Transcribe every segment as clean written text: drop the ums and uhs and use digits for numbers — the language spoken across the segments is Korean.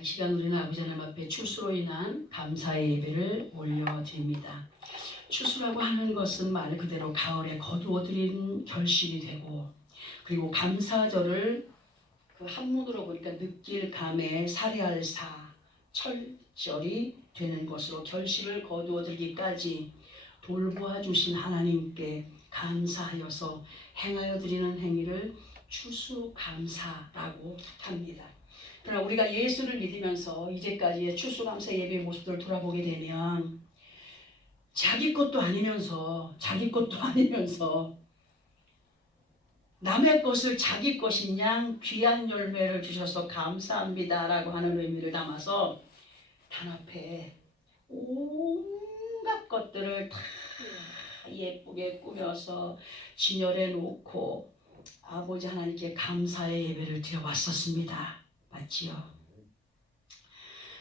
이 시간 우리는 아버지 하나님 앞에 추수로 인한 감사의 예배를 올려드립니다. 추수라고 하는 것은 말 그대로 가을에 거두어들인 결실이 되고, 그리고 감사절을 그 한문으로 보니까 느낄 감에 살해할 사 철절이 되는 것으로 결실을 거두어들기까지 돌보아 주신 하나님께 감사하여서 행하여 드리는 행위를 추수감사라고 합니다. 그러나 우리가 예수를 믿으면서 이제까지의 추수감사 예배의 모습들을 돌아보게 되면 자기 것도 아니면서 남의 것을 자기 것인 양 귀한 열매를 주셔서 감사합니다 라고 하는 의미를 담아서 단 앞에 온갖 것들을 다 예쁘게 꾸며서 진열해 놓고 아버지 하나님께 감사의 예배를 드려왔었습니다. 맞지요?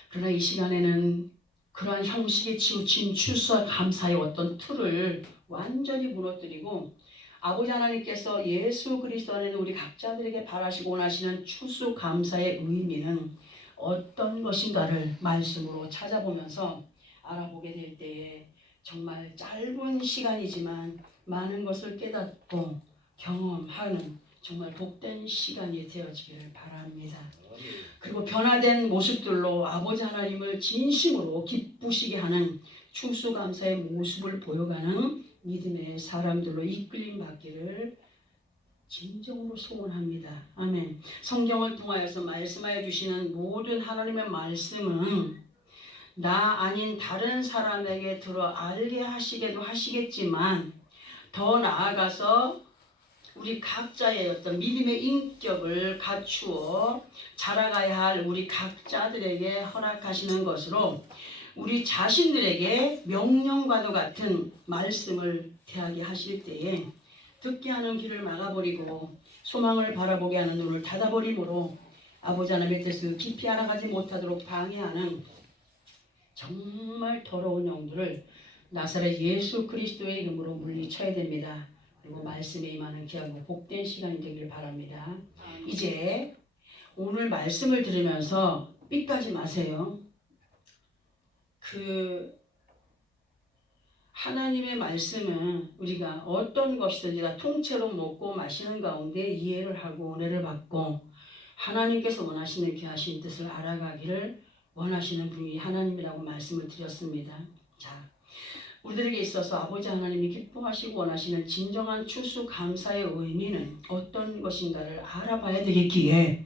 그러나 이 시간에는 그러한 형식에 치우친 추수와 감사의 어떤 틀을 완전히 무너뜨리고 아버지 하나님께서 예수 그리스도 안에 우리 각자들에게 바라시고 원하시는 추수 감사의 의미는 어떤 것인가를 말씀으로 찾아보면서 알아보게 될 때에 정말 짧은 시간이지만 많은 것을 깨닫고 경험하는 정말 복된 시간이 되어지기를 바랍니다. 그리고 변화된 모습들로 아버지 하나님을 진심으로 기쁘시게 하는 추수감사의 모습을 보여가는 믿음의 사람들로 이끌림 받기를 진정으로 소원합니다. 아멘. 성경을 통하여서 말씀하여 주시는 모든 하나님의 말씀은 나 아닌 다른 사람에게 들어 알게 하시게도 하시겠지만 더 나아가서 우리 각자의 어떤 믿음의 인격을 갖추어 자라가야 할 우리 각자들에게 허락하시는 것으로 우리 자신들에게 명령과도 같은 말씀을 대하게 하실 때에 듣게 하는 귀를 막아버리고 소망을 바라보게 하는 눈을 닫아버림으로 아버지 하나님의 뜻을 깊이 알아가지 못하도록 방해하는 정말 더러운 영들을 나사렛 예수 그리스도의 이름으로 물리쳐야 됩니다. 그리고 말씀에 임하는 귀하고 복된 시간이 되기를 바랍니다. 이제 오늘 말씀을 들으면서 삐까지 마세요. 하나님의 말씀은 우리가 어떤 것이든지 다 통째로 먹고 마시는 가운데 이해를 하고 은혜를 받고 하나님께서 원하시는 귀하신 뜻을 알아가기를 원하시는 분이 하나님이라고 말씀을 드렸습니다. 자, 우리들에게 있어서 아버지 하나님이 기뻐하시고 원하시는 진정한 추수 감사의 의미는 어떤 것인가를 알아봐야 되겠기에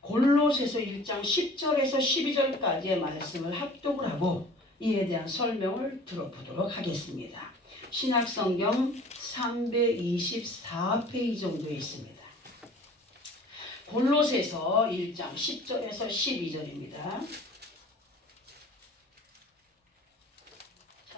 골로새서 1장 10절에서 12절까지의 말씀을 합독을 하고 이에 대한 설명을 들어보도록 하겠습니다. 신약성경 324페이지 정도에 있습니다. 골로새서 1장 10절에서 12절입니다.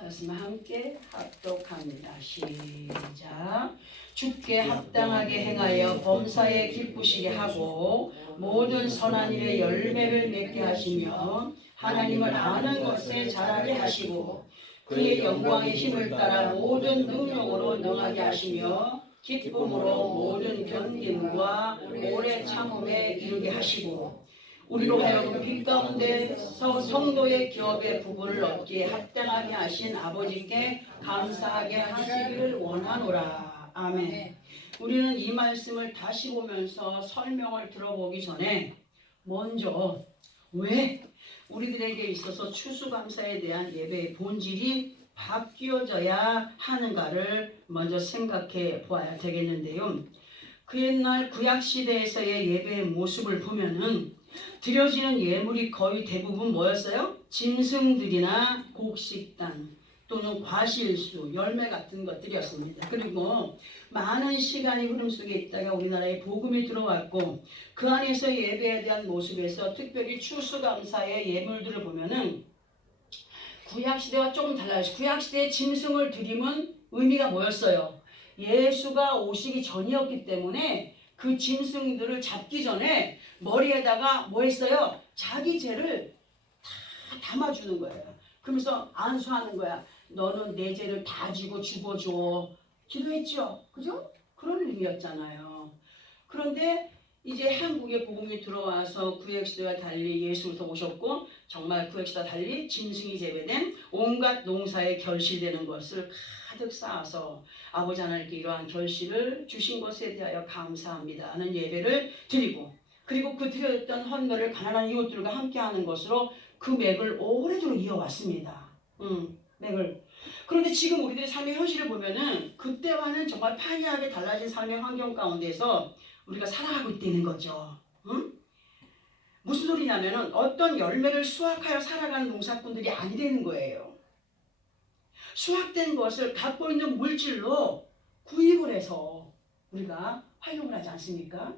말씀을 함께 합독합니다. 시작. 주께 합당하게 행하여 범사에 기쁘시게 하고 모든 선한 일에 열매를 맺게 하시며 하나님을 아는 것에 자라게 하시고 그의 영광의 힘을 따라 모든 능력으로 능하게 하시며 기쁨으로 모든 견딤과 오래 참음에 이르게 하시고 우리로 하여금 빛 가운데서 성도의 기업의 부분을 얻기에 합당하게 하신 아버지께 감사하게 하시기를 원하노라. 아멘. 우리는 이 말씀을 다시 보면서 설명을 들어보기 전에 먼저 왜 우리들에게 있어서 추수감사에 대한 예배의 본질이 바뀌어져야 하는가를 먼저 생각해 보아야 되겠는데요. 그 옛날 구약시대에서의 예배의 모습을 보면은 드려지는 예물이 거의 대부분 뭐였어요? 짐승들이나 곡식단 또는 과실수, 열매 같은 것들이었습니다. 그리고 많은 시간이 흐름 속에 있다가 우리나라에 복음이 들어왔고 그 안에서 예배에 대한 모습에서 특별히 추수감사의 예물들을 보면은 구약시대와 조금 달라요. 구약시대의 짐승을 드림은 의미가 뭐였어요? 예수가 오시기 전이었기 때문에 그 짐승들을 잡기 전에 머리에다가 뭐 했어요? 자기 죄를 다 담아주는 거예요. 그러면서 안수하는 거야. 너는 내 죄를 다 지고 죽어줘. 기도했죠? 그죠? 그런 의미였잖아요. 그런데 이제 한국에 복음이 들어와서 구약시대와 달리 예수부터 오셨고 정말 구약시대와 달리 짐승이 재배된 온갖 농사에 결실되는 것을 가득 쌓아서 아버지 하나님께 이러한 결실을 주신 것에 대하여 감사합니다 하는 예배를 드리고, 그리고 그 드렸던 헌물을 가난한 이웃들과 함께하는 것으로 그 맥을 오래도록 이어왔습니다. 맥을. 그런데 지금 우리들의 삶의 현실을 보면은 그때와는 정말 판이하게 달라진 삶의 환경 가운데서 우리가 살아가고 있다는 거죠. 무슨 소리냐면은 어떤 열매를 수확하여 살아가는 농사꾼들이 아니라는 거예요. 수확된 것을 갖고 있는 물질로 구입을 해서 우리가 활용을 하지 않습니까?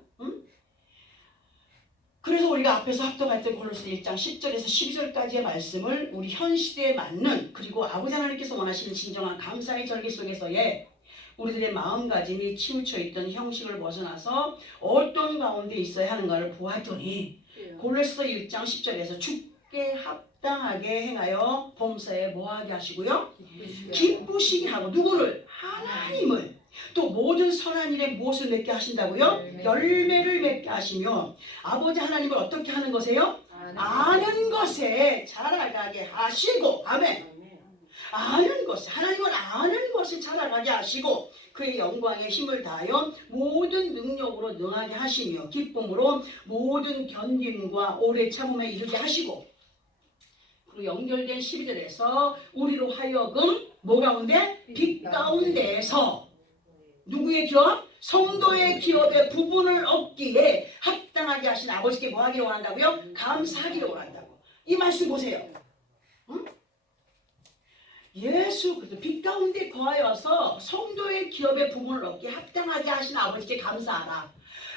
그래서 우리가 앞에서 합독했던 골로새 1장 10절에서 12절까지의 말씀을 우리 현 시대에 맞는, 그리고 아버지 하나님께서 원하시는 진정한 감사의 절기 속에서의 우리들의 마음가짐이 치우쳐 있던 형식을 벗어나서 어떤 가운데 있어야 하는가를 보았더니 골로새 1장 10절에서 주께 합당하게 행하여 범사에 뭐하게 하시고요? 기쁘시게 하고. 누구를? 하나님을. 또 모든 선한 일에 무엇을 맺게 하신다고요? 열매를 맺게 하시며 아버지 하나님을 어떻게 하는 것이에요? 아는 것에 자라가게 하시고. 아멘. 아는 것, 하나님을 아는 것을 자라가게 하시고 그의 영광에 힘을 다하여 모든 능력으로 능하게 하시며 기쁨으로 모든 견딤과 오래 참음에 이르게 하시고. 그리고 연결된 12절에서 우리로 하여금 뭐 가운데? 빛 가운데에서 누구의 기업? 성도의 기업의 부분을 얻기에 합당하게 하신 아버지께 뭐 하기를 원한다고요? 감사하기를 원한다고. 이 말씀 보세요. 예수 그리스도 빛 가운데 거하여서 성도의 기업의 부분을 얻기에 합당하게 하신 아버지께 감사하라.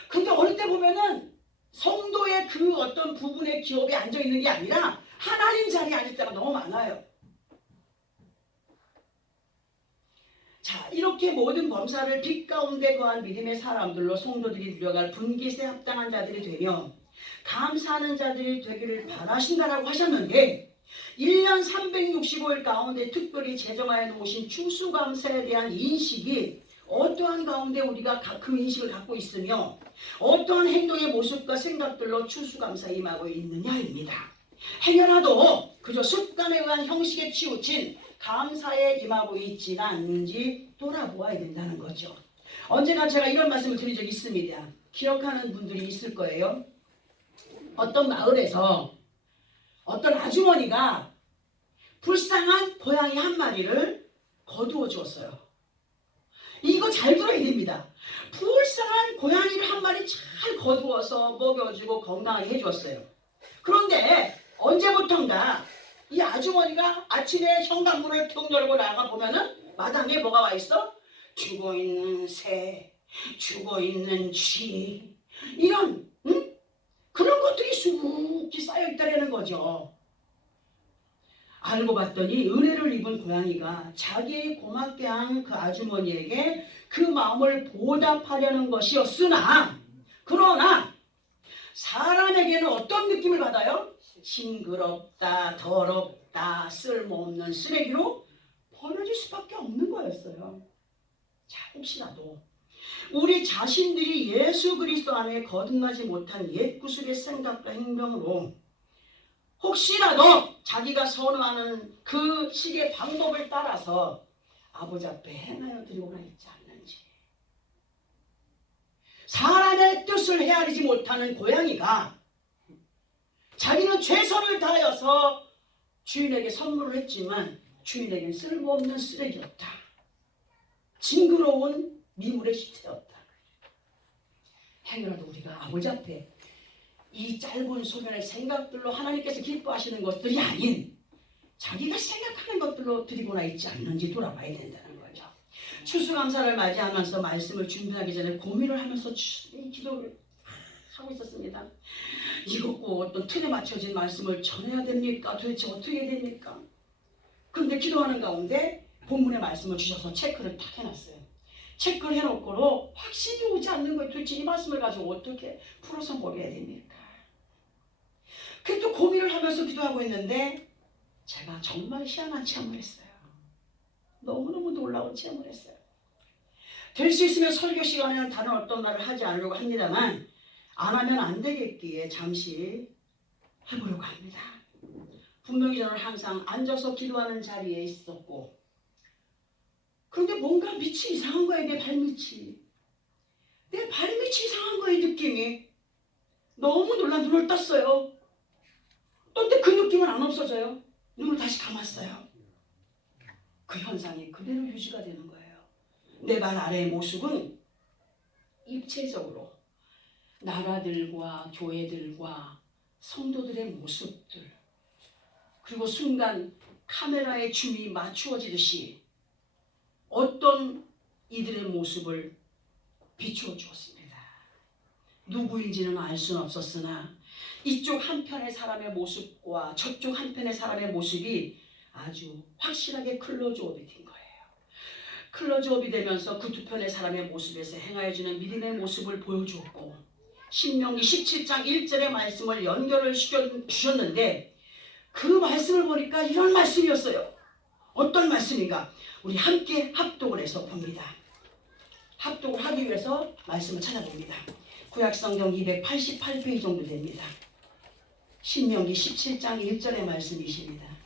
근데 어느 때 보면은 성도의 그 어떤 부분의 기업에 앉아있는 게 아니라 하나님 자리에 앉을 때가 너무 많아요. 자, 이렇게 모든 범사를 빛 가운데 거한 믿음의 사람들로 성도들이 누려갈 분깃에 합당한 자들이 되며 감사하는 자들이 되기를 바라신다라고 하셨는데, 1년 365일 가운데 특별히 제정하여 놓으신 추수감사에 대한 인식이 어떠한 가운데 우리가 그 인식을 갖고 있으며 어떠한 행동의 모습과 생각들로 추수감사에 임하고 있느냐입니다. 행여라도 그저 습관에 의한 형식에 치우친 감사에 임하고 있지는 않는지 돌아보아야 된다는 거죠. 언제나 제가 이런 말씀을 드린 적이 있습니다. 기억하는 분들이 있을 거예요. 어떤 마을에서 어떤 아주머니가 불쌍한 고양이 한 마리를 거두어 주었어요. 이거 잘 들어야 됩니다. 불쌍한 고양이를 한 마리 잘 거두어서 먹여주고 건강하게 해주었어요. 그런데 언제부턴가 이 아주머니가 아침에 현관문을 툭 열고 나가보면은 마당에 뭐가 와 있어? 죽어있는 새, 죽어있는 쥐, 이런 그런 것들이 수북히 쌓여있다는 거죠. 알고 봤더니 은혜를 입은 고양이가 자기의 고맙게 한 그 아주머니에게 그 마음을 보답하려는 것이었으나, 그러나 사람에게는 어떤 느낌을 받아요? 징그럽다, 더럽다, 쓸모없는 쓰레기로 버려질 수밖에 없는 거였어요. 자, 혹시라도 우리 자신들이 예수 그리스도 안에 거듭나지 못한 옛구속의 생각과 행동으로 혹시라도 자기가 선호하는 그 식의 방법을 따라서 아버지 앞에 행하여 드리고나 있지 않는지. 사람의 뜻을 헤아리지 못하는 고양이가 자기는 최선을 다하여서 주인에게 선물을 했지만 주인에게는 쓸모없는 쓰레기였다. 징그러운 미물의 시체였다. 행여라도 우리가 아버지 앞에 이 짧은 소변의 생각들로 하나님께서 기뻐하시는 것들이 아닌 자기가 생각하는 것들로 드리고나 있지 않는지 돌아봐야 된다는 거죠. 추수감사를 맞이하면서 말씀을 준비하기 전에 고민을 하면서 기도를 하고 있었습니다. 이거 꼭 어떤 틀에 맞춰진 말씀을 전해야 됩니까? 도대체 어떻게 해야 됩니까? 그런데 기도하는 가운데 본문의 말씀을 주셔서 체크를 딱 해놨어요. 체크를 해놓고도 확신이 오지 않는 거예요. 도대체 이 말씀을 가지고 어떻게 풀어서 먹여야 됩니까? 그래서 또 고민을 하면서 기도하고 있는데 제가 정말 희한한 체험을 했어요. 너무너무 놀라운 체험을 했어요. 될 수 있으면 설교 시간에는 다른 어떤 말을 하지 않으려고 합니다만 안 하면 안 되겠기에 잠시 해보려고 합니다. 분명히 저는 항상 앉아서 기도하는 자리에 있었고, 그런데 뭔가 밑이 이상한 거예요. 내 발밑이 이상한 거예요. 느낌이 너무 놀라 눈을 떴어요. 떴는데 그 느낌은 안 없어져요. 눈을 다시 감았어요. 그 현상이 그대로 유지가 되는 거예요. 내 발 아래의 모습은 입체적으로 나라들과 교회들과 성도들의 모습들, 그리고 순간 카메라의 줌이 맞추어지듯이 어떤 이들의 모습을 비추어 주었습니다. 누구인지는 알 수는 없었으나 이쪽 한편의 사람의 모습과 저쪽 한편의 사람의 모습이 아주 확실하게 클로즈업이 된 거예요. 클로즈업이 되면서 그 두 편의 사람의 모습에서 행하여지는 믿음의 모습을 보여주었고, 신명기 17장 1절의 말씀을 연결을 시켜주셨는데 그 말씀을 보니까 이런 말씀이었어요. 어떤 말씀인가? 우리 함께 합독을 해서 봅니다. 합독을 하기 위해서 말씀을 찾아봅니다. 구약성경 288페이지 정도 됩니다. 신명기 17장 1절의 말씀이십니다.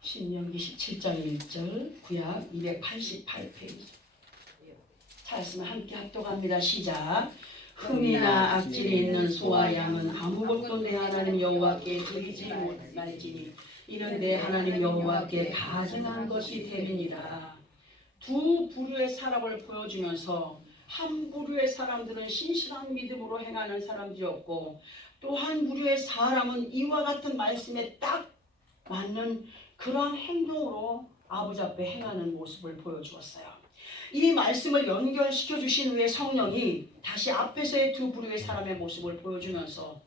신명기 17장 1절, 구약 288페이지. 찾았으면 함께 합독합니다. 시작. 흠이나 악질이 있는 소와 양은 아무것도 내 하나님 여호와께 드리지 말지니 이는 내 하나님 여호와께 가증한 것이 됨이니라. 두 부류의 사람을 보여주면서 한 부류의 사람들은 신실한 믿음으로 행하는 사람들이었고, 또 한 부류의 사람은 이와 같은 말씀에 딱 맞는 그러한 행동으로 아버지 앞에 행하는 모습을 보여주었어요. 이 말씀을 연결시켜 주신 후에 성령이 다시 앞에서의 두 부류의 사람의 모습을 보여주면서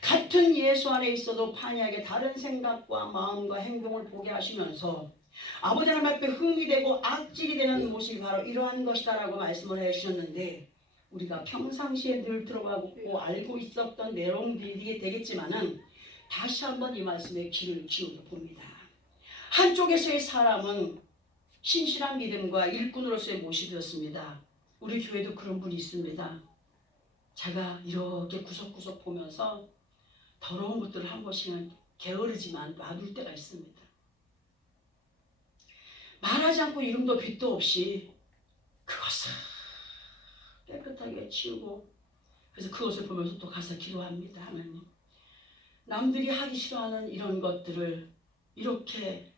같은 예수 안에 있어도 판이하게 다른 생각과 마음과 행동을 보게 하시면서 아버지 하나님 앞에 흠이 되고 악질이 되는 모습이 바로 이러한 것이다라고 말씀을 해주셨는데, 우리가 평상시에 늘 들어가고 알고 있었던 내용들이 되겠지만은 다시 한번 이 말씀에 귀를 기울여 봅니다. 한쪽에서의 사람은 신실한 믿음과 일꾼으로서의 모습이었습니다. 우리 교회도 그런 분이 있습니다. 제가 이렇게 구석구석 보면서 더러운 것들을 한 번씩은 게으르지만 놔둘 때가 있습니다. 말하지 않고 이름도 빛도 없이 그것을 깨끗하게 치우고, 그래서 그것을 보면서 또 가서 기도합니다. 하나님, 남들이 하기 싫어하는 이런 것들을 이렇게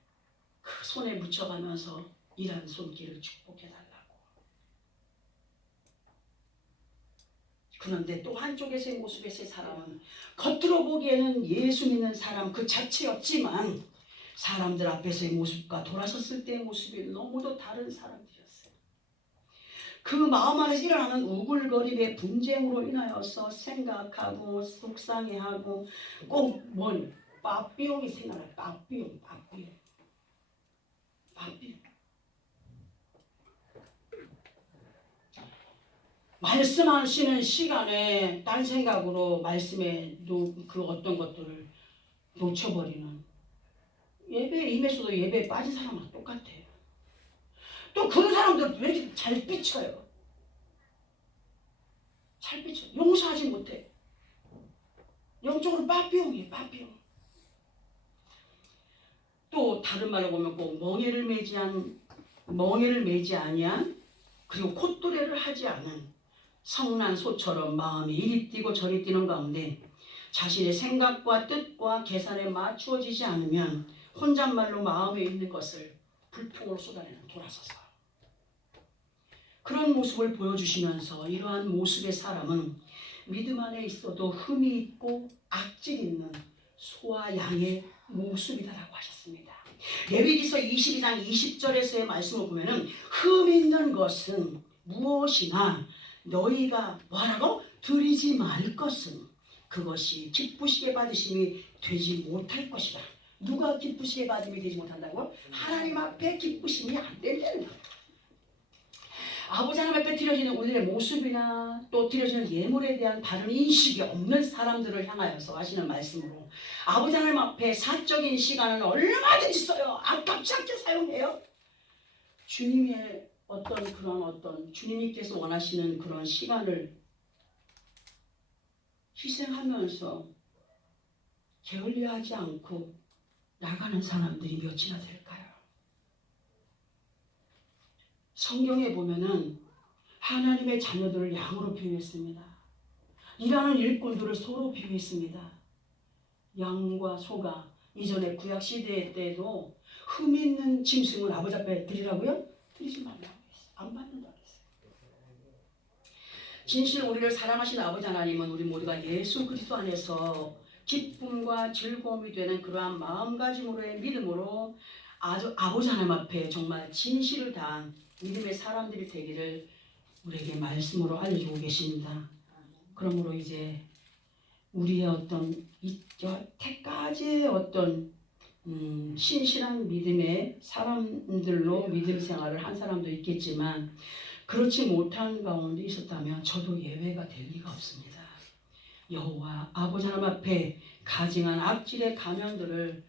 그 손에 묻혀가면서 일한 손길을 축복해달라고. 그런데 또 한쪽에서의 모습에서의 사람은 겉으로 보기에는 예수 믿는 사람 그 자체였지만 사람들 앞에서의 모습과 돌아섰을 때의 모습이 너무도 다른 사람들이었어요. 그 마음 안에서 일어나는 우글거림의 분쟁으로 인하여서 생각하고 속상해하고 꼭 뭔 빠삐용이 생각나요. 빠삐용. 말씀하시는 시간에 딴 생각으로 말씀에 그 어떤 것들을 놓쳐버리는, 예배에 임해서도 예배에 빠진 사람은 똑같아요. 또 그런 사람들은 왜 이렇게 잘 삐쳐요? 잘 삐쳐. 용서하지 못해. 영적으로 빠삐용이에요. 빠삐용. 또 다른 말로 보면 꼭 멍에를 매지 아니한, 그리고 콧노래를 하지 않은 성난 소처럼 마음이 이리 뛰고 저리 뛰는 가운데 자신의 생각과 뜻과 계산에 맞추어지지 않으면 혼잣말로 마음에 있는 것을 불풍으로 쏟아내는 돌아서서, 그런 모습을 보여주시면서 이러한 모습의 사람은 믿음 안에 있어도 흠이 있고 악질 있는 소와 양의 모습이다라고 하셨습니다. 레위기서 22장 20절에서의 말씀을 보면은 흠 있는 것은 무엇이나 너희가 뭐라고? 드리지 말 것은 그것이 기쁘시게 받으심이 되지 못할 것이다. 누가 기쁘시게 받음이 되지 못한다고? 하나님 앞에 기쁘심이 안 된다는 거예요. 아버지 하나님 앞에 드려지는 우리의 모습이나 또 드려지는 예물에 대한 바른 인식이 없는 사람들을 향하여서 하시는 말씀으로, 아버지 하나님 앞에 사적인 시간은 얼마든지 써요. 아깝지 않게 사용해요. 주님의 어떤 주님께서 원하시는 그런 시간을 희생하면서 게을리하지 않고 나가는 사람들이 몇이나 될까요? 성경에 보면은 하나님의 자녀들을 양으로 비유했습니다. 일하는 일꾼들을 소로 비유했습니다. 양과 소가 이전에 구약시대 때도 흠 있는 짐승을 아버지 앞에 드리라고요? 드리지 말라고 했어요. 안 받는다고 했어요. 진실 우리를 사랑하시는 아버지 하나님은 우리 모두가 예수 그리스도 안에서 기쁨과 즐거움이 되는 그러한 마음가짐으로의 믿음으로 아주 아버지 하나님 앞에 정말 진실을 다한 믿음의 사람들이 되기를 우리에게 말씀으로 알려주고 계십니다. 그러므로 이제 우리의 어떤 여태까지의 어떤 신실한 믿음의 사람들로 믿음 생활을 한 사람도 있겠지만 그렇지 못한 가운데 있었다면 저도 예외가 될 리가 없습니다. 여호와 아버지 하나님 앞에 가증한 악질의 가면들을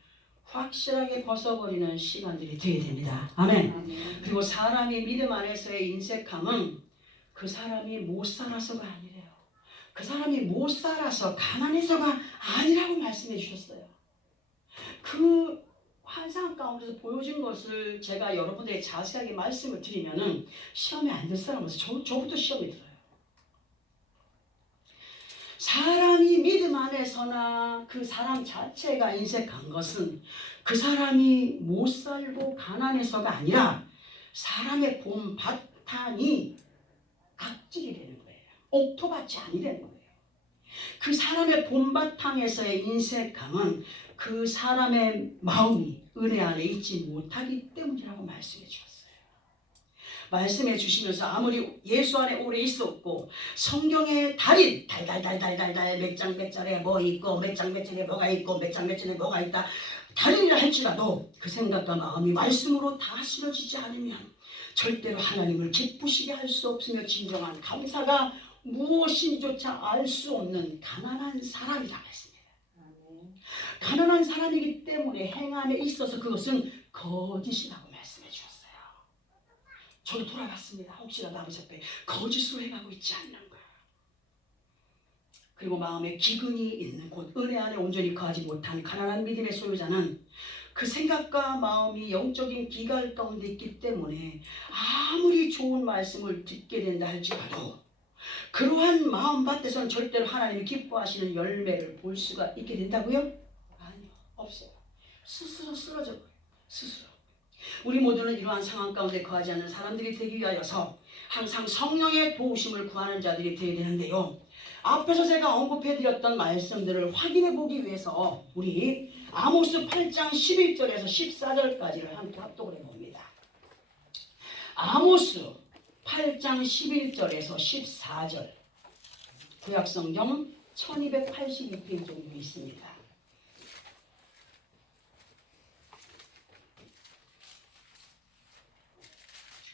확실하게 벗어버리는 시간들이 되어야 됩니다. 아멘. 그리고 사람이 믿음 안에서의 인색함은 그 사람이 못 살아서가 아니래요. 그 사람이 못 살아서 가난해서가 아니라고 말씀해 주셨어요. 그 환상 가운데서 보여진 것을 제가 여러분들에게 자세하게 말씀을 드리면은 시험에 안 들 사람은 저부터 시험에 들어요. 사람이 믿음 안에서나 그 사람 자체가 인색한 것은 그 사람이 못 살고 가난해서가 아니라 사람의 본 바탕이 악질이 되는 거예요. 옥토밭이 아니라는 거예요. 그 사람의 본바탕에서의 인색함은 그 사람의 마음이 은혜 안에 있지 못하기 때문이라고 말씀해 주셨어요. 말씀해 주시면서 아무리 예수 안에 오래 있었고 성경의 달인 달달달달달달 몇 장 몇 절에 뭐 있고 몇 장 몇 절에 뭐가 있고 몇 장 몇 절에 뭐가 있다 달인이라 할지라도 그 생각과 마음이 말씀으로 다스려지지 않으면 절대로 하나님을 기쁘시게 할 수 없으며 진정한 감사가 무엇인지조차 알 수 없는 가난한 사람이라고 했습니다. 가난한 사람이기 때문에 행함에 있어서 그것은 거짓이라고 말씀해 주셨어요. 저도 돌아봤습니다. 혹시라도 아버지 앞에 거짓으로 행하고 있지 않는가. 그리고 마음에 기근이 있는 곳 은혜 안에 온전히 거하지 못한 가난한 믿음의 소유자는 그 생각과 마음이 영적인 기갈 가운데 있기 때문에 아무리 좋은 말씀을 듣게 된다 할지라도 그러한 마음밭에서는 절대로 하나님이 기뻐하시는 열매를 볼 수가 있게 된다고요? 아니요. 없어요. 스스로 쓰러져 버려요. 스스로. 우리 모두는 이러한 상황 가운데 거하지 않는 사람들이 되기 위하여서 항상 성령의 도우심을 구하는 자들이 되어야 되는데요. 앞에서 제가 언급해드렸던 말씀들을 확인해 보기 위해서 우리 아모스 8장 11절에서 14절까지를 함께 합독을 해봅니다. 아모스 8장 11절에서 14절 구약성경 1282페이지 정도 있습니다.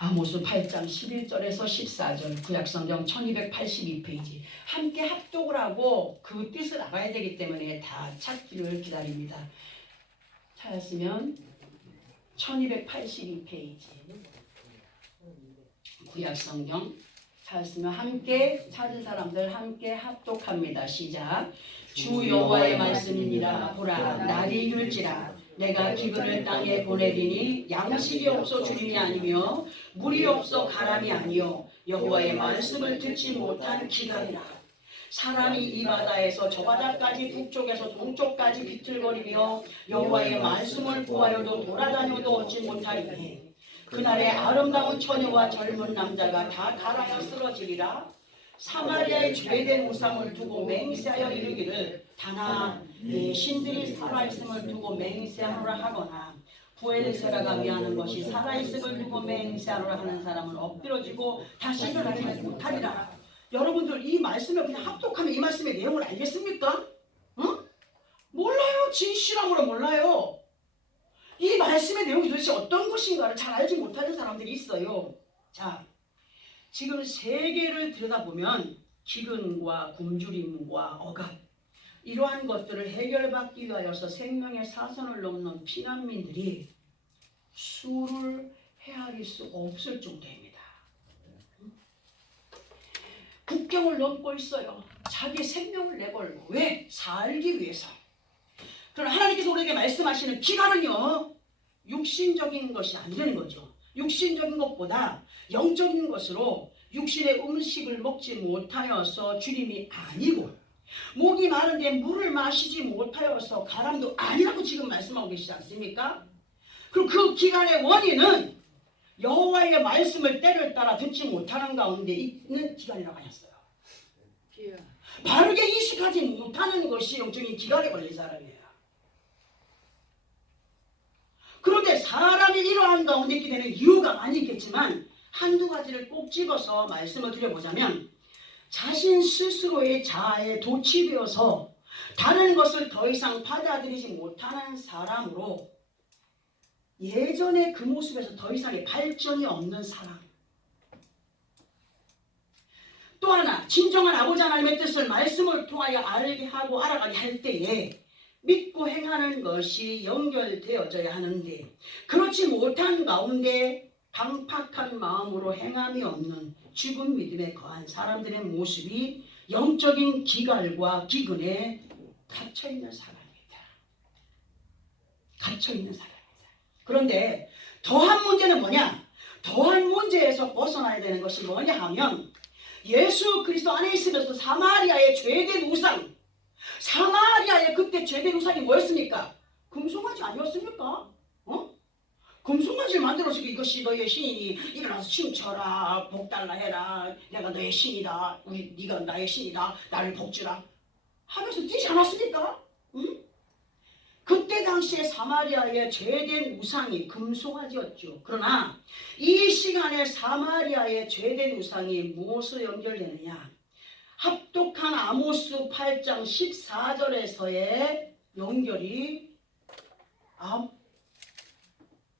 아모스 8장 11절에서 14절 구약성경 1282페이지 함께 합독을 하고 그 뜻을 알아야 되기 때문에 다 찾기를 기다립니다. 찾았으면 1282페이지 구약성경 찾았으면 함께 찾은 사람들 함께 합독합니다. 시작. 주 여호와의 말씀이니라. 보라 날이 이룰지라 내가 기근을 땅에 보내리니 양식이 없어 주림이 아니며 물이 없어 가람이 아니요 여호와의 말씀을 듣지 못한 기갈이라. 사람이 이 바다에서 저 바다까지 북쪽에서 동쪽까지 비틀거리며 여호와의 말씀을 구하여도 돌아다녀도 얻지 못하리니 그날에 아름다운 처녀와 젊은 남자가 다 갈아서 쓰러지리라. 사마리아의 죄된 우상을 두고 맹세하여 이르기를 다나 네 신들이 살아있음을 두고 맹세하노라 하거나 부엘세라가 미하는 것이 살아있음을 두고 맹세하노라 하는 사람은 엎드러지고 다시 일어나지 못하리라. 여러분들 이 말씀을 그냥 합독하면 이 말씀의 내용을 알겠습니까? 응? 몰라요. 진실함으로 몰라요. 이 말씀의 내용이 도대체 어떤 것인가를 잘 알지 못하는 사람들이 있어요. 자, 지금 세계를 들여다보면 기근과 굶주림과 억압 이러한 것들을 해결받기 위하여서 생명의 사선을 넘는 피난민들이 수를 헤아릴 수 없을 정도입니다. 국경을 넘고 있어요. 자기 생명을 내걸고. 왜? 살기 위해서. 그러나 하나님께서 우리에게 말씀하시는 기간은요, 육신적인 것이 아니라는 거죠. 육신적인 것보다 영적인 것으로 육신의 음식을 먹지 못하여서 주님이 아니고, 목이 마른데 물을 마시지 못하여서 가람도 아니라고 지금 말씀하고 계시지 않습니까? 그리고 그 기간의 원인은 여호와의 말씀을 때를 따라 듣지 못하는 가운데 있는 기간이라고 하셨어요. 바르게 인식하지 못하는 것이 영적인 기간에 걸린 사람이에요. 그런데 사람이 이러한 가운데 있게 되는 이유가 많이 있겠지만 한두 가지를 꼭 집어서 말씀을 드려보자면, 자신 스스로의 자아에 도취되어서 다른 것을 더 이상 받아들이지 못하는 사람으로 예전의 그 모습에서 더 이상의 발전이 없는 사람. 또 하나, 진정한 아버지 하나님의 뜻을 말씀을 통하여 알게 하고 알아가게 할 때에 믿고 행하는 것이 연결되어져야 하는데, 그렇지 못한 가운데 강팍한 마음으로 행함이 없는 죽은 믿음에 거한 사람들의 모습이 영적인 기갈과 기근에 갇혀있는 사람입니다. 갇혀있는 사람입니다. 그런데 더한 문제는 뭐냐? 더한 문제에서 벗어나야 되는 것이 뭐냐 하면, 예수 그리스도 안에 있으면서 사마리아의 죄된 우상, 사마리아의 그때 죄된 우상이 뭐였습니까? 금송아지 아니었습니까? 금송아지를 만들어서 이것이 너의 신이니 일어나서 춤춰라, 복달라 해라, 내가 너의 신이다, 네가 나의 신이다, 나를 복주라 하면서 뛰지 않았습니까? 응? 그때 당시에 사마리아의 죄된 우상이 금송아지였죠. 그러나 이 시간에 사마리아의 죄된 우상이 무엇으로 연결되느냐? 합독한 아모스 8장 14절에서의 연결이,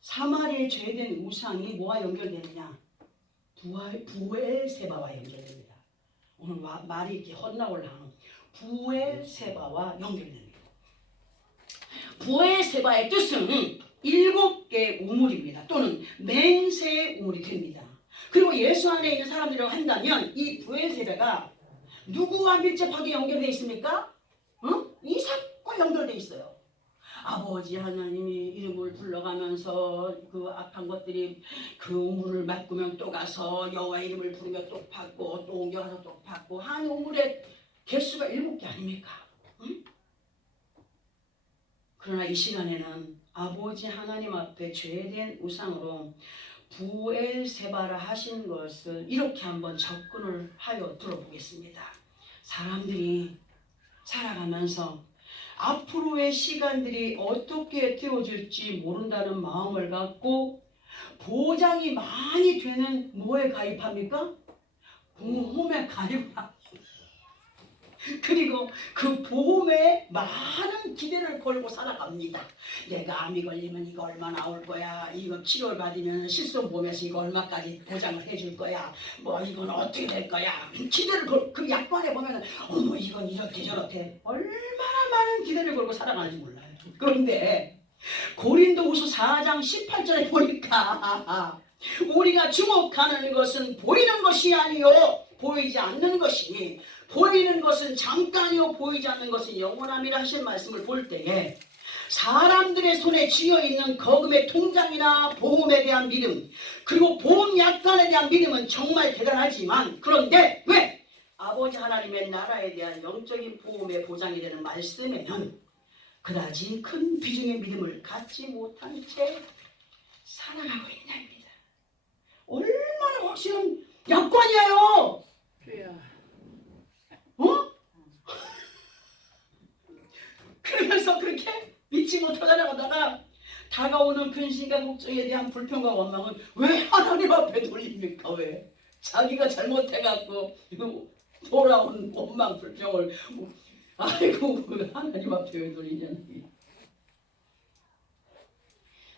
사마리아의 죄된 우상이 뭐와 연결되느냐? 부엘세바와 연결됩니다. 오늘 말이 이렇게 헛나올라는 부엘세바와 연결됩니다. 부엘세바의 뜻은 7개의 우물입니다. 또는 맹세의 우물이 됩니다. 그리고 예수 안에 있는 사람들이라고 한다면 이 부엘세바가 누구와 밀접하게 연결되어 있습니까? 이삭과 연결되어 있어요. 아버지 하나님이 이름을 불러가면서 그 악한 것들이 그 우물을 맡으면 또 가서 여호와 이름을 부르며 또 받고 또 옮겨가서 또 받고 한 우물의 개수가 7개 아닙니까? 응? 그러나 이 시간에는 아버지 하나님 앞에 죄된 우상으로 부엘세바라 하신 것을 이렇게 한번 접근을 하여 들어보겠습니다. 사람들이 살아가면서 앞으로의 시간들이 어떻게 되어질지 모른다는 마음을 갖고 보장이 많이 되는 뭐에 가입합니까? 보험에 가입합니다. 그리고 그 보험에 많은 기대를 걸고 살아갑니다. 내가 암이 걸리면 이거 얼마 나올 거야, 이거 치료를 받으면 실손보험에서 이거 얼마까지 보장을 해줄 거야, 뭐 이건 어떻게 될 거야, 기대를 그 약관에 보면 어머 이건 이렇게 저렇게 얼마나 많은 기대를 걸고 살아가는지 몰라요. 그런데 고린도후서 4장 18절에 보니까 우리가 주목하는 것은 보이는 것이 아니요 보이지 않는 것이니 보이는 것은 잠깐이요 보이지 않는 것은 영원함이라 하신 말씀을 볼 때에, 사람들의 손에 쥐어있는 거금의 통장이나 보험에 대한 믿음, 그리고 보험 약관에 대한 믿음은 정말 대단하지만, 그런데 왜? 아버지 하나님의 나라에 대한 영적인 보험의 보장이 되는 말씀에는 그다지 큰 비중의 믿음을 갖지 못한 채 살아가고 있냐입니다. 얼마나 확실한 약관이에요. 그러면서 그렇게 믿지 못하고 살아가다가 다가오는 근심과 걱정에 대한 불평과 원망은 왜 하나님 앞에 돌립니까? 왜? 자기가 잘못해갖고 돌아온 원망 불평을 아이고 하나님 앞에 왜 돌리냐는.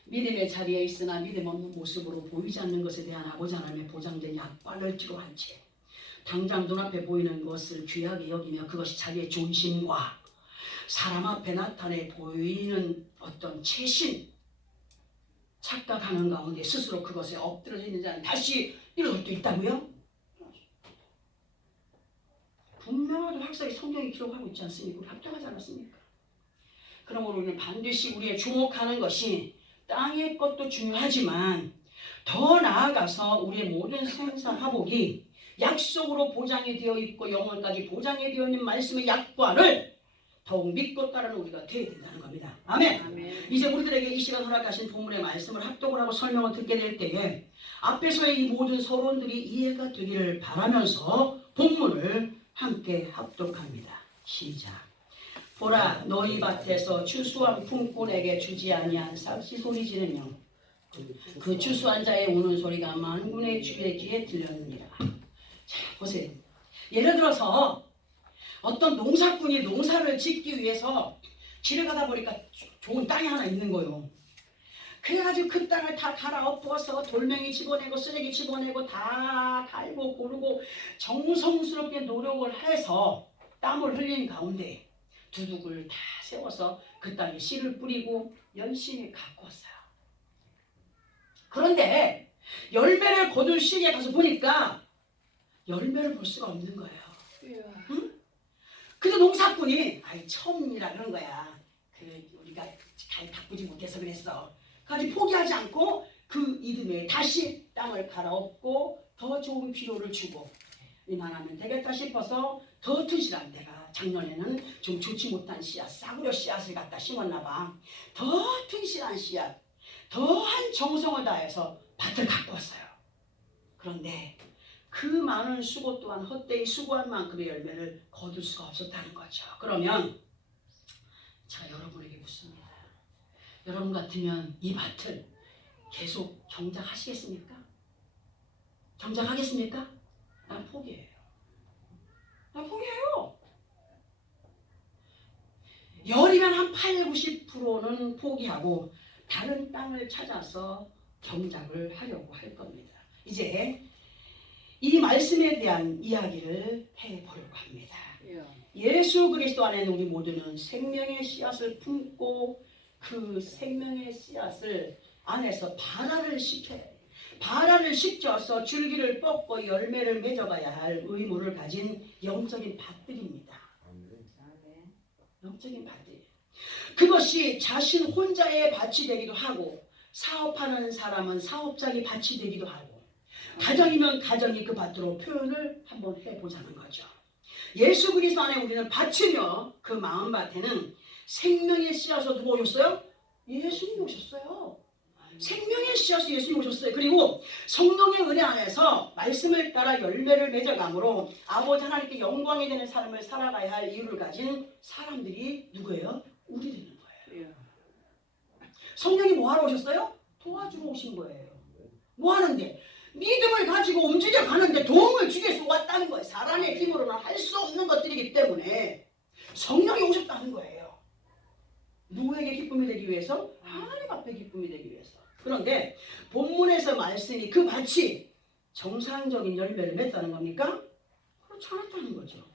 믿음의 자리에 있으나 믿음 없는 모습으로 보이지 않는 것에 대한 아버지 하나님의 보장된 약관을 뒤로한 채 당장 눈앞에 보이는 것을 귀하게 여기며 그것이 자기의 존심과 사람 앞에 나타내 보이는 어떤 최신 착각하는 가운데 스스로 그것에 엎드러져 있는 자는 다시 일어설 수 있다고요? 분명하게 확실하게 성경이 기록하고 있지 않습니까? 합당하지 않았습니까? 그러므로 우리는 반드시 우리의 주목하는 것이 땅의 것도 중요하지만 더 나아가서 우리의 모든 생사화복이 약속으로 보장이 되어 있고 영원까지 보장이 되어 있는 말씀의 약관을 더욱 믿고 따르는 우리가 되어야 된다는 겁니다. 아멘. 아멘. 이제 우리들에게 이 시간 허락하신 본문의 말씀을 합독을 하고 설명을 듣게 될 때에 앞에서의 이 모든 서론들이 이해가 되기를 바라면서 본문을 함께 합독합니다. 시작. 보라, 너희 밭에서 추수한 품꾼에게 주지 아니한 삭시 소리 지르며 그 추수한 자의 우는 소리가 만군의 주의 귀에 들렸느니라. 자, 보세요. 예를 들어서 어떤 농사꾼이 농사를 짓기 위해서 길을 가다 보니까 좋은 땅이 하나 있는 거예요. 그래가지고 그 땅을 다 갈아엎어서 돌멩이 집어내고 쓰레기 집어내고 다 갈고 고르고 정성스럽게 노력을 해서 땀을 흘린 가운데 두둑을 다 세워서 그 땅에 씨를 뿌리고 열심히 가꾸었어요. 그런데 열매를 거둘 시기에 가서 보니까 열매를 볼 수가 없는 거예요. 응? 근데 농사꾼이 처음이라 그런 거야. 우리가 잘 가꾸지 못해서 그랬어. 그래서 포기하지 않고 그 이듬해 다시 땅을 갈아엎고 더 좋은 비료를 주고 이만하면 되겠다 싶어서 더 튼실한 데가 작년에는 좀 좋지 못한 씨앗, 싸구려 씨앗을 갖다 심었나 봐. 더 튼실한 씨앗, 더한 정성을 다해서 밭을 가꾸었어요. 그런데 그 많은 수고 또한 헛되이 수고한 만큼의 열매를 거둘 수가 없었다는 거죠. 그러면 제가 여러분에게 묻습니다. 여러분 같으면 이 밭을 계속 경작하시겠습니까? 경작하겠습니까? 난 포기해요. 난 포기해요. 열이면 한 80~90%는 포기하고 다른 땅을 찾아서 경작을 하려고 할 겁니다. 이제 이 말씀에 대한 이야기를 해보려고 합니다. 예수 그리스도 안에는 우리 모두는 생명의 씨앗을 품고 그 생명의 씨앗을 안에서 발화를 시켜야 해요. 발화를 시켜서 줄기를 뻗고 열매를 맺어가야 할 의무를 가진 영적인 밭들입니다. 영적인 밭들. 그것이 자신 혼자의 밭이 되기도 하고 사업하는 사람은 사업장이 밭이 되기도 하고 가정이면 가정이 그 밭으로 표현을 한번 해보자는 거죠. 예수 그리스도 안에 우리는 밭이며 그 마음밭에는 생명의 씨앗으로 누가 오셨어요? 예수님이 오셨어요. 생명의 씨앗으로 예수님이 오셨어요. 그리고 성령의 은혜 안에서 말씀을 따라 열매를 맺어감으로 아버지 하나님께 영광이 되는 삶을 살아가야 할 이유를 가진 사람들이 누구예요? 우리 되는 거예요. 성령이 뭐하러 오셨어요? 도와주러 오신 거예요. 뭐 하는데? 믿음을 가지고 움직여 가는데 도움을 주기 위해서 왔다는 거예요. 사람의 힘으로는 할 수 없는 것들이기 때문에 성령이 오셨다는 거예요. 누구에게 기쁨이 되기 위해서? 하나님 앞에 기쁨이 되기 위해서. 그런데 본문에서 말씀이 그 밭이 정상적인 열매를 맺다는 겁니까? 그렇지 않았다는 거죠.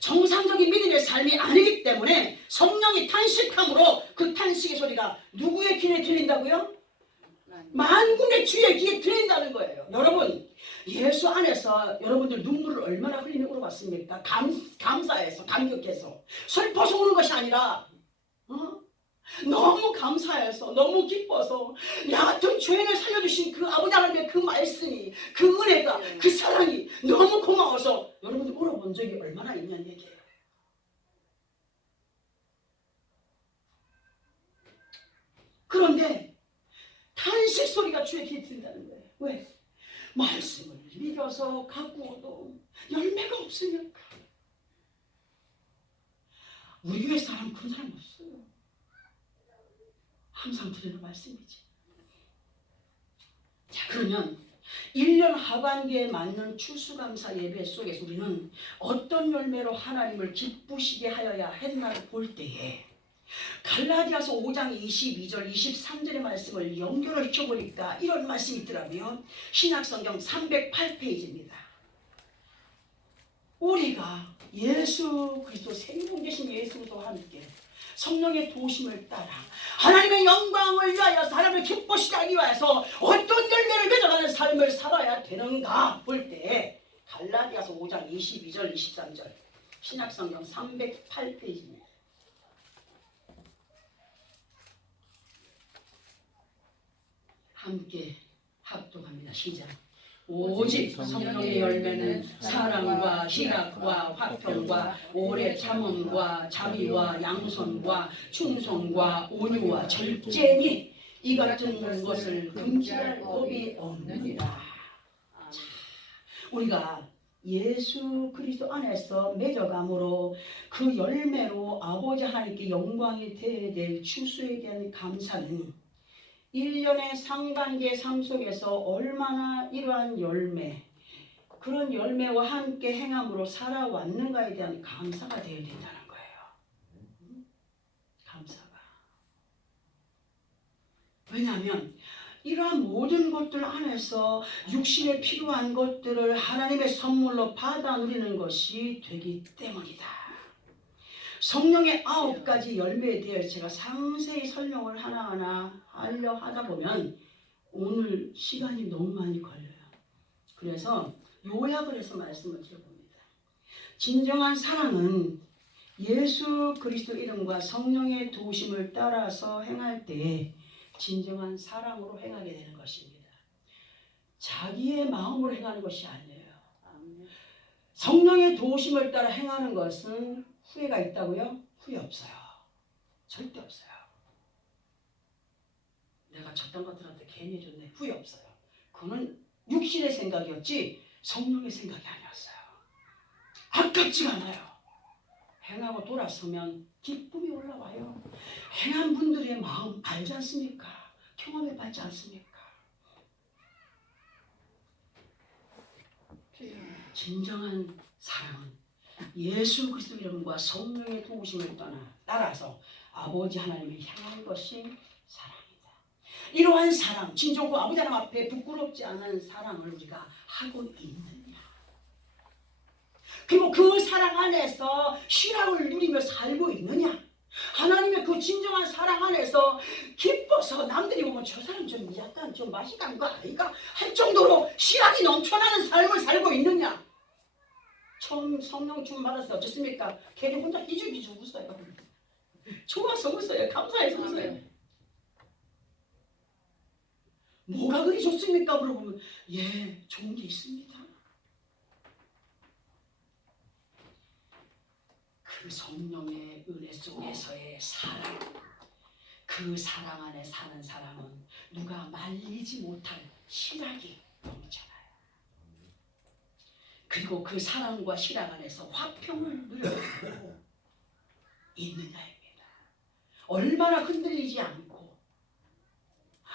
정상적인 믿음의 삶이 아니기 때문에 성령이 탄식함으로 그 탄식의 소리가 누구의 귀에 들린다고요? 만군의 주의 귀에 들린다는 거예요. 여러분, 예수 안에서 여러분들 눈물을 얼마나 흘리는 걸 봤습니까? 감사해서, 감격해서, 슬퍼서 우는 것이 아니라 너무 감사해서, 너무 기뻐서 나 같은 죄인을 살려주신 그 아버지 하나님의 그 말씀이, 그 은혜가, 그 사랑이 너무 고마워서 여러분들 울어본 적이 얼마나 있냐는 얘기예요. 그런데 탄식 소리가 주의 귀에 들린다는 거예요. 왜? 말씀을 믿어서 가꾸어도 열매가 없으니까. 우리 교회 사람 큰 사람 없어요. 항상 드리는 말씀이지. 자, 그러면 1년 하반기에 맞는 추수감사 예배 속에서 우리는 어떤 열매로 하나님을 기쁘시게 하여야 했나를 볼 때에 갈라디아서 5장 22절 23절의 말씀을 연결을 시켜보니까 이런 말씀이 있더라고요. 신약성경 308페이지입니다. 우리가 예수 그리스도 생존되신 예수 그리스도와 함께 성령의 도심을 따라 하나님의 영광을 위하여 사람을 기쁘시게 하기 위해서 어떤 열매를 맺어가는 삶을 살아야 되는가 볼 때 갈라디아서 5장 22절 23절 신약성경 308페이지입니다. 함께 합독합니다. 시작. 오직 성령의 열매는 사랑과 희락과 화평과 오래 참음과 자비와 양선과 충성과 온유와 절제니 이 같은 것을 금지할 법이 없느니라. 우리가 예수 그리스도 안에서 맺어감으로 그 열매로 아버지 하나님께 영광이 되어야 될 추수에 대한 감사는 1년의 상반기의 삶 속에서 얼마나 이러한 열매, 그런 열매와 함께 행함으로 살아왔는가에 대한 감사가 되어야 된다는 거예요. 감사가. 왜냐하면 이러한 모든 것들 안에서 육신에 필요한 것들을 하나님의 선물로 받아 누리는 것이 되기 때문이다. 성령의 9가지 열매에 대해 제가 상세히 설명을 하나하나 하려 하다 보면 오늘 시간이 너무 많이 걸려요. 그래서 요약을 해서 말씀을 드려봅니다. 진정한 사랑은 예수 그리스도 이름과 성령의 도우심을 따라서 행할 때 진정한 사랑으로 행하게 되는 것입니다. 자기의 마음으로 행하는 것이 아니에요. 성령의 도우심을 따라 행하는 것은 후회가 있다고요? 후회 없어요. 절대 없어요. 내가 졌던 것들한테 괜히 줬네. 후회 없어요. 그거는 육신의 생각이었지 성령의 생각이 아니었어요. 아깝지가 않아요. 행하고 돌아서면 기쁨이 올라와요. 행한 분들의 마음 알지 않습니까? 경험해 봤지 않습니까? 진정한 사랑은 예수 그리스도 이름과 성령의 도우심을 따라서 아버지 하나님을 향한 것이 사랑이다. 이러한 사랑, 진정고 아버지 하나님 앞에 부끄럽지 않은 사랑을 우리가 하고 있느냐. 그리고 그 사랑 안에서 희락을 누리며 살고 있느냐. 하나님의 그 진정한 사랑 안에서 기뻐서 남들이 보면 저 사람 좀 약간 좀 맛이 간 거 아닌가 할 정도로 희락이 넘쳐나는 삶을 살고 있느냐. 처음 성령 주문 받았어요. 어떻습니까? 걔는 혼자 희죽희죽 웃어요. 좋아서 웃어요. 감사해서 웃어요. 뭐가 그리 좋습니까? 물어보면 예, 좋은 게 있습니다. 그 성령의 은혜 속에서의 사랑, 그 사랑 안에 사는 사람은 누가 말리지 못할 희락이 넘쳐나요. 그리고 그 사랑과 희락 안에서 화평을 누려가고 있느냐입니다. 얼마나 흔들리지 않고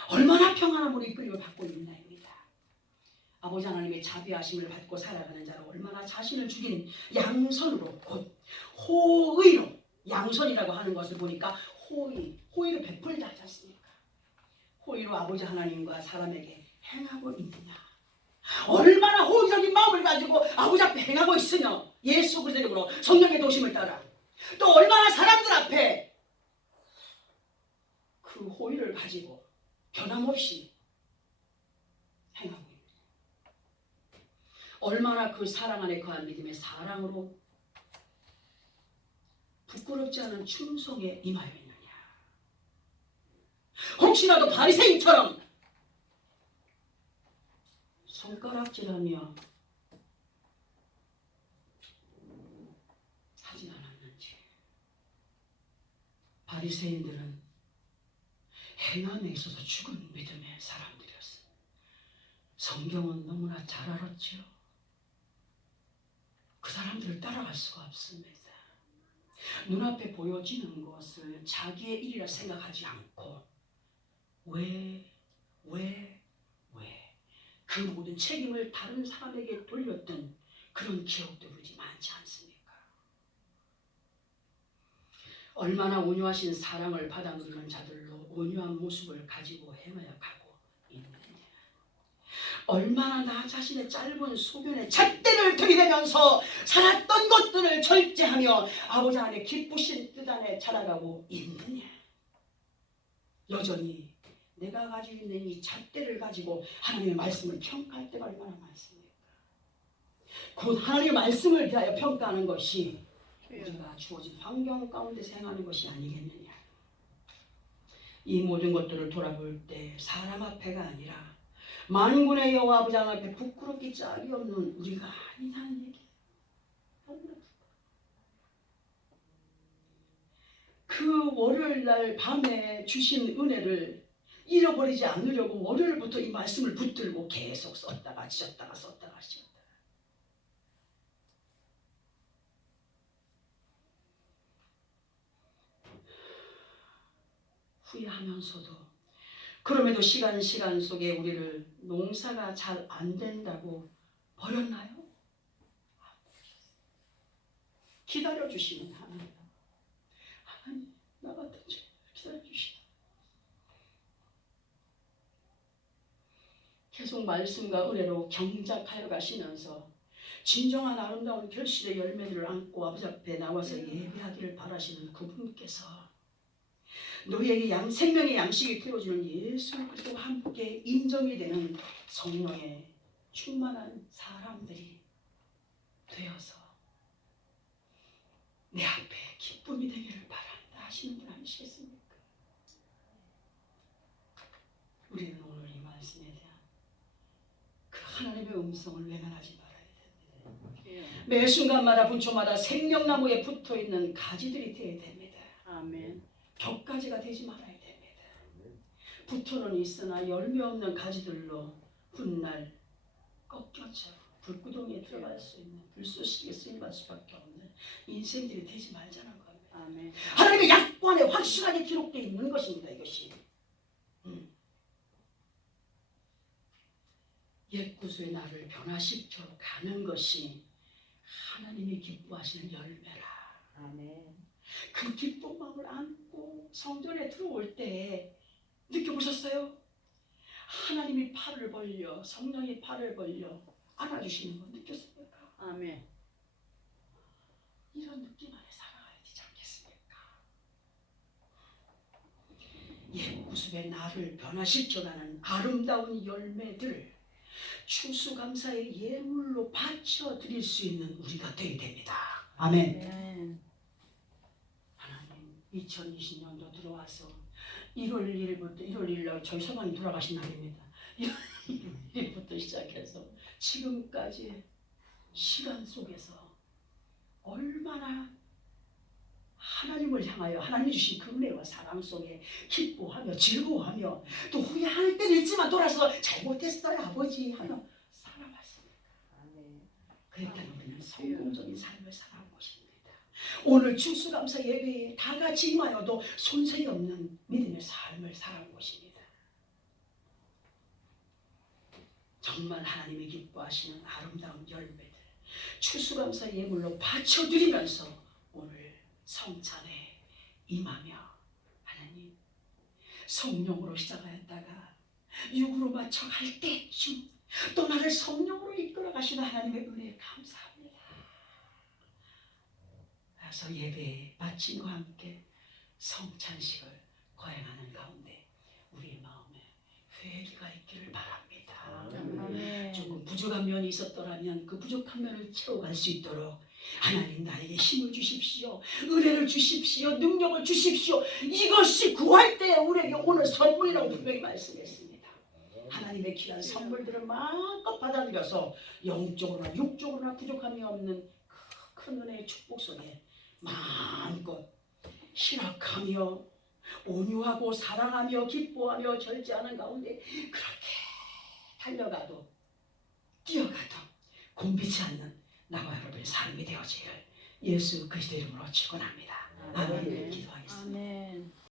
얼마나 평안함으로 이끌림을 받고 있느냐입니다. 아버지 하나님의 자비하심을 받고 살아가는 자는 얼마나 자신을 죽인 양선으로 곧 호의로, 양선이라고 하는 것을 보니까 호의를 베풀다 하지 않습니까? 호의로 아버지 하나님과 사람에게 행하고 있느냐. 얼마나 호의적인 마음을 가지고 아버지 앞에 행하고 있으며 예수 그리스도 이름으로 성령의 도심을 따라 또 얼마나 사람들 앞에 그 호의를 가지고 변함없이 행하고 있느냐. 얼마나 그 사랑 안에 거한 믿음의 사랑으로 부끄럽지 않은 충성에 임하여 있느냐. 혹시라도 바리새인처럼 손가락질하며 하진 않았는지. 바리새인들은 행함에 있어서 죽은 믿음의 사람들이었어요. 성경은 너무나 잘 알았죠. 그 사람들을 따라갈 수가 없습니다. 눈앞에 보여지는 것을 자기의 일이라 생각하지 않고 왜 그 모든 책임을 다른 사람에게 돌렸던 그런 기억들이 많지 않습니까? 얼마나 온유하신 사랑을 받아 누리는 자들로 온유한 모습을 가지고 행하여 가고 있느냐. 얼마나 나 자신의 짧은 소견에 잣대를 들이대면서 살았던 것들을 절제하며 아버지 안에 기쁘신 뜻 안에 자라가고 있느냐. 여전히 내가 가지고 있는 이 잣대를 가지고 하나님의 말씀을 평가할 때가 얼마나 많습니까? 곧 하나님의 말씀을 대하여 평가하는 것이 우리가 주어진 환경 가운데서 행하는 것이 아니겠느냐. 이 모든 것들을 돌아볼 때 사람 앞에가 아니라 만군의 여호와 아버지 앞에 부끄럽기 짝이 없는 우리가 아니라는 얘기. 그 월요일 날 밤에 주신 은혜를 잃어버리지 않으려고 월요일부터 이 말씀을 붙들고 계속 썼다가 지었다가 썼다가 지었다가 후회하면서도 그럼에도 시간 속에 우리를 농사가 잘 안 된다고 버렸나요? 기다려주시는 하나님, 나 같은 죄 기다려주시는 계속 말씀과 은혜로 경작하여 가시면서 진정한 아름다운 결실의 열매들을 안고 아버지 앞에 나와서 예배하기를 바라시는 그분께서 너희에게 생명의 양식이 되어주는 예수 그리스도와 함께 인정이 되는 성령의 충만한 사람들이 되어서 내 앞에 기쁨이 되기를 바란다 하시는 분 아니시겠습니까? 우리는 오늘 이 말씀에 대한 그 하나님의 음성을 외면하지 말아야 됩니다. 매 순간마다 분초마다 생명나무에 붙어있는 가지들이 되어야 됩니다. 아멘. 격가지가 되지 말아야 됩니다. 붙어는 있으나 열매 없는 가지들로 훗날 꺾여져 불구덩이에 들어갈 수 있는 불쏘시개 쓰임받을 수밖에 없는 인생들이 되지 말자는 겁니다. 아멘. 하나님의 약관에 확실하게 기록되어 있는 것입니다. 이것이 옛 구수의 나를 변화시켜 가는 것이 하나님이 기뻐하시는 열매라. 아멘. 그 기쁜 마음을 안고 성전에 들어올 때 느껴보셨어요? 하나님이 팔을 벌려 성령이 팔을 벌려 안아주시는 거 느꼈습니까? 아멘. 이런 느낌 안에 살아가야 되지 않겠습니까? 옛 구습의 나를 변화시켜가는 아름다운 열매들 추수감사의 예물로 바쳐드릴 수 있는 우리가 되어야 됩니다. 아멘. 아멘. 2020년도 들어와서 1월 1일부터 1월 1일 저희 서방이 돌아가신 날입니다. 1월 1일부터 시작해서 지금까지 시간 속에서 얼마나 하나님을 향하여 하나님 주신 그 은혜와 사랑 속에 기뻐하며 즐거워하며 또 후회할 때도 있지만 돌아서 잘못했어요 아버지 하며 살아왔습니다. 그러니까 우리는 성공적인 삶을 살아온 것입니다. 오늘 추수감사 예배에 다 같이 임하여도 손색이 없는 믿음의 삶을 살아온 것입니다. 정말 하나님이 기뻐하시는 아름다운 열매들 추수감사 예물로 바쳐드리면서 오늘 성찬에 임하며 하나님 성령으로 시작하였다가 육으로 맞춰 갈 때쯤 또 나를 성령으로 이끌어 가시는 하나님의 은혜에 감사합니다. 그래서 예배 마침과 함께 성찬식을 거행하는 가운데 우리의 마음에 회개가 있기를 바랍니다. 조금 부족한 면이 있었더라면 그 부족한 면을 채워갈 수 있도록 하나님 나에게 힘을 주십시오. 은혜를 주십시오. 능력을 주십시오. 이것이 구할 때 우리에게 오늘 선물이라고 분명히 말씀했습니다. 하나님의 귀한 선물들을 마음껏 받아들여서 영적으로나 육적으로나 부족함이 없는 큰 은혜의 축복 속에 마음껏 희락하며 온유하고 사랑하며 기뻐하며 절제하는 가운데 그렇게 달려가도 뛰어가도 곤비지 않는 나와 여러분의 삶이 되어지기를 예수 그리스도 이름으로 축원합니다. 아멘. 기도하겠습니다. 아멘.